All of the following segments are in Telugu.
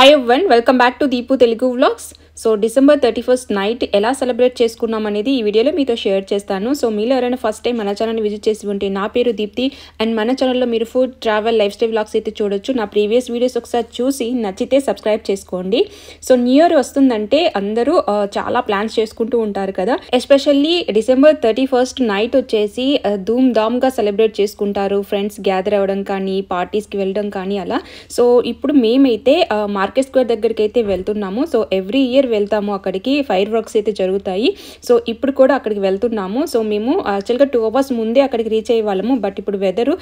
Hi everyone, welcome back to Deepu Telugu Vlogs. So December 31st night ఎలా సెలబ్రేట్ చేసుకున్నాం అనేది ఈ వీడియోలో మీతో షేర్ చేస్తాను. సో మీలో ఎవరైనా ఫస్ట్ టైం మన ఛానల్ని విజిట్ చేసి ఉంటే నా పేరు దీప్తి అండ్ మన ఛానల్లో మీరు food travel life style vlogs అయితే చూడొచ్చు. నా ప్రీవియస్ వీడియోస్ ఒకసారి చూసి నచ్చితే సబ్స్క్రైబ్ చేసుకోండి. సో న్యూ ఇయర్ వస్తుందంటే అందరూ చాలా ప్లాన్స్ చేసుకుంటూ ఉంటారు కదా. ఎస్పెషల్లీ December 31st నైట్ వచ్చేసి ధూమ్ ధామ్గా సెలబ్రేట్ చేసుకుంటారు. ఫ్రెండ్స్ గ్యాదర్ అవ్వడం కానీ పార్టీస్కి వెళ్ళడం కానీ అలా. సో ఇప్పుడు మేమైతే మార్కెట్ స్క్వేర్ దగ్గరికి అయితే వెళ్తున్నాము. సో ఎవ్రీ ఇయర్ వెళ్తాము, అక్కడికి ఫైర్ వర్క్స్ అయితే జరుగుతాయి. సో ఇప్పుడు కూడా అక్కడికి వెళ్తున్నాము. సో మేము యాక్చువల్గా 2 hours ముందే అక్కడికి రీచ్ అయ్యే వాళ్ళము, బట్ ఇప్పుడు వెదరు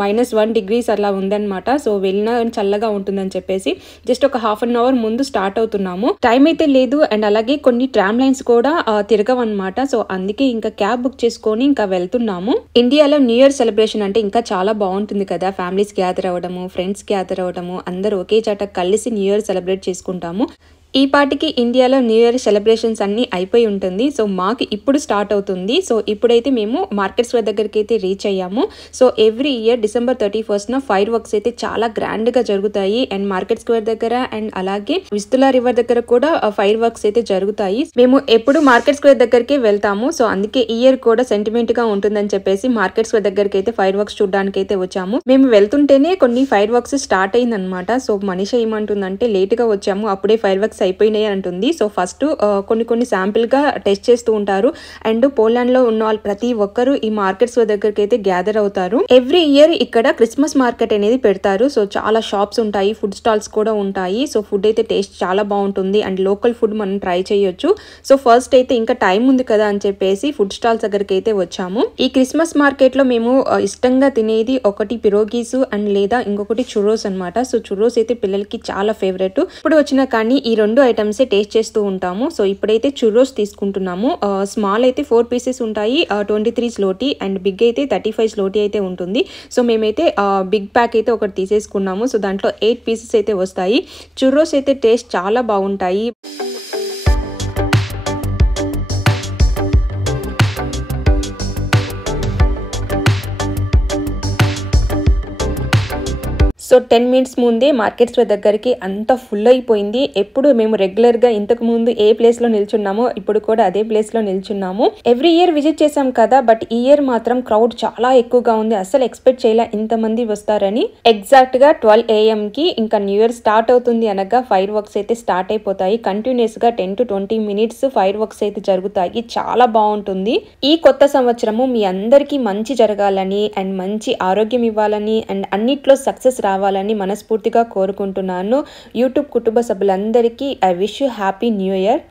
-1 degrees అలా ఉందన్నమాట. సో వెళ్ళినా చల్లగా ఉంటుందని చెప్పేసి జస్ట్ ఒక హాఫ్ అన్ అవర్ ముందు స్టార్ట్ అవుతున్నాము. టైం అయితే లేదు అండ్ అలాగే కొన్ని ట్రామ్ లైన్స్ కూడా తిరగవన్నమాట. సో అందుకే ఇంకా క్యాబ్ బుక్ చేసుకొని ఇంకా వెళ్తున్నాము. ఇండియాలో న్యూ ఇయర్ సెలబ్రేషన్ అంటే ఇంకా చాలా బాగుంటుంది కదా. ఫ్యామిలీస్ గ్యాదర్ అవ్వడము, ఫ్రెండ్స్ గ్యాదర్ అవ్వడము, అందరూ ఒకే చాట కలిసి న్యూ ఇయర్ సెలబ్రేట్ చేసుకుంటాము. ఈ పాటికి ఇండియాలో న్యూ ఇయర్ సెలబ్రేషన్స్ అన్నీ అయిపోయి ఉంటుంది. సో మాకు ఇప్పుడు స్టార్ట్ అవుతుంది. సో ఇప్పుడైతే మేము మార్కెట్ స్క్వేర్ దగ్గరికి అయితే రీచ్ అయ్యాము. So every year December 31st fire works అయితే చాలా గ్రాండ్గా జరుగుతాయి. అండ్ మార్కెట్ స్క్వేర్ దగ్గర అండ్ అలాగే విస్తులా రివర్ దగ్గర కూడా ఫైర్ వర్క్స్ అయితే జరుగుతాయి. మేము ఎప్పుడు మార్కెట్ స్క్వేర్ దగ్గరికి వెళ్తాము. సో అందుకే ఈ ఇయర్ కూడా సెంటిమెంట్ గా ఉంటుందని చెప్పేసి మార్కెట్ స్క్వేర్ దగ్గరికి అయితే ఫైర్ వర్క్స్ చూడడానికి అయితే వచ్చాము. మేము వెళ్తుంటేనే కొన్ని ఫైర్ వర్క్స్ స్టార్ట్ అయిందనమాట. సో మనిషి ఏమంటుందంటే లేట్ గా వచ్చాము, అప్పుడే ఫైర్ వర్క్స్ అయిపోయినాయి అంటుంది. సో ఫస్ట్ కొన్ని శాంపిల్ గా టెస్ట్ చేస్తూ ఉంటారు. అండ్ పోలాండ్ లో ఉన్న వాళ్ళు ప్రతి ఒక్కరు ఈ మార్కెట్స్ దగ్గరికి అయితే గ్యాదర్ అవుతారు. ఎవ్రీ ఇయర్ ఇక్కడ క్రిస్మస్ మార్కెట్ అనేది పెడతారు. సో చాలా షాప్స్ ఉంటాయి, ఫుడ్ స్టాల్స్ కూడా ఉంటాయి. సో ఫుడ్ అయితే టేస్ట్ చాలా బాగుంటుంది అండ్ లోకల్ ఫుడ్ మనం ట్రై చేయొచ్చు. సో ఫస్ట్ అయితే ఇంకా టైం ఉంది కదా అని చెప్పేసి ఫుడ్ స్టాల్స్ దగ్గరికి అయితే వచ్చాము. ఈ క్రిస్మస్ మార్కెట్ లో మేము ఇష్టంగా తినేది ఒకటి పిరోగీస్ అండ్ లేదా ఇంకొకటి చుర్రోస్ అనమాట. సో చుర్రోస్ అయితే పిల్లలకి చాలా ఫేవరెట్. ఇప్పుడు వచ్చినా కానీ ఈ 2 ఐటమ్స్ టేస్ట్ చేస్తూ ఉంటాము. సో ఇప్పుడైతే చుర్రోస్ తీసుకుంటున్నాము. స్మాల్ అయితే 4 pieces ఉంటాయి, 23 స్లోటీ అండ్ బిగ్ అయితే 35 స్లోటీ అయితే ఉంటుంది. సో మేమైతే బిగ్ ప్యాక్ అయితే ఒకటి తీసేసుకున్నాము. సో దాంట్లో 8 pieces అయితే వస్తాయి. చుర్రోస్ అయితే టేస్ట్ చాలా బాగుంటాయి. సో 10 minutes ముందే మార్కెట్ స్క్వేర్ దగ్గరికి అంతా ఫుల్ అయిపోయింది. ఎప్పుడు మేము రెగ్యులర్ గా ఇంతకు ముందు ఏ ప్లేస్ లో నిల్చున్నామో ఇప్పుడు కూడా అదే ప్లేస్ లో నిల్చున్నాము. ఎవ్రీ ఇయర్ విజిట్ చేసాం కదా, బట్ ఈ ఇయర్ మాత్రం క్రౌడ్ చాలా ఎక్కువగా ఉంది. అసలు ఎక్స్పెక్ట్ చేయలే ఇంతమంది వస్తారని. ఎగ్జాక్ట్ గా 12 AM కి ఇంకా న్యూ ఇయర్ స్టార్ట్ అవుతుంది అనగా ఫైర్ వర్క్స్ అయితే స్టార్ట్ అయిపోతాయి. కంటిన్యూస్ గా 10 to 20 minutes ఫైర్ వర్క్స్ అయితే జరుగుతాయి. చాలా బాగుంటుంది. ఈ కొత్త సంవత్సరము మీ అందరికీ మంచి జరగాలని అండ్ మంచి ఆరోగ్యం ఇవ్వాలని అండ్ అన్నిట్లో సక్సెస్ రావాలని మనస్ఫూర్తిగా కోరుకుంటున్నాను. యూట్యూబ్ కుటుంబ సభ్యులందరికీ I wish you happy new year.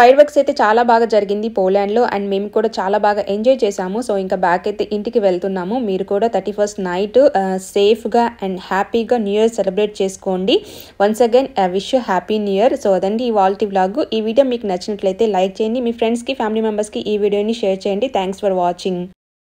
Fire works అయితే చాలా బాగా జరిగింది పోలాండ్లో అండ్ మేము కూడా చాలా బాగా ఎంజాయ్ చేసాము. సో ఇంకా బ్యాక్ అయితే ఇంటికి వెళ్తున్నాము. మీరు కూడా 31st నైట్ సేఫ్గా అండ్ హ్యాపీగా న్యూ ఇయర్ సెలబ్రేట్ చేసుకోండి. Once again wish happy new year. So అదండి ఇవాల్టి వ్లాగ్. ఈ వీడియో మీకు నచ్చినట్లయితే లైక్ చేయండి, మీ ఫ్రెండ్స్కి ఫ్యామిలీ మెంబర్స్కి ఈ వీడియోని షేర్ చేయండి. Thanks for watching.